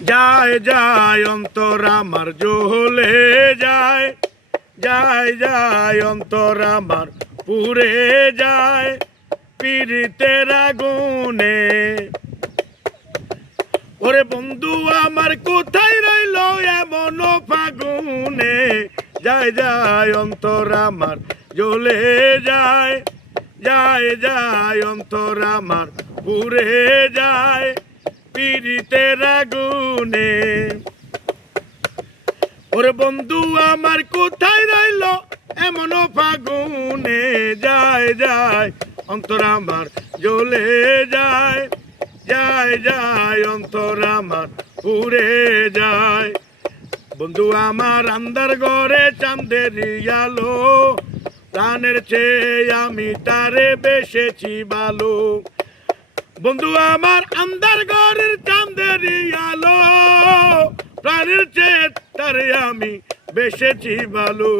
যায় যায় অন্তর আমার জ্বলে যায়, যায় যায় অন্তর আমার পুড়ে যায় পীড়িতের আগুনে। ওরে বন্ধু আমার কোথায় রইল এমন ফাগুনে, যায় যায় অন্তর আমার জ্বলে যায়, যায় যায় অন্তর আমার পুড়ে যায় পীড়িতের আগুনে। ওরে বন্ধু আমার কোথায় রইল এমন ফাগুনে, যায় যায় অন্তর আমার জ্বলে যায়, যায় যায় অন্তর আমার পুড়ে যায়। বন্ধু আমার আন্ধার ঘরে চাঁদের আলো, প্রাণের চেয়ে আমি তারে বেসেছি ভালো। বন্ধু আমার আন্ধার ঘরের চাঁদের আলো, প্রাণের চেয়ে তারে আমি বেসেছি ভালো।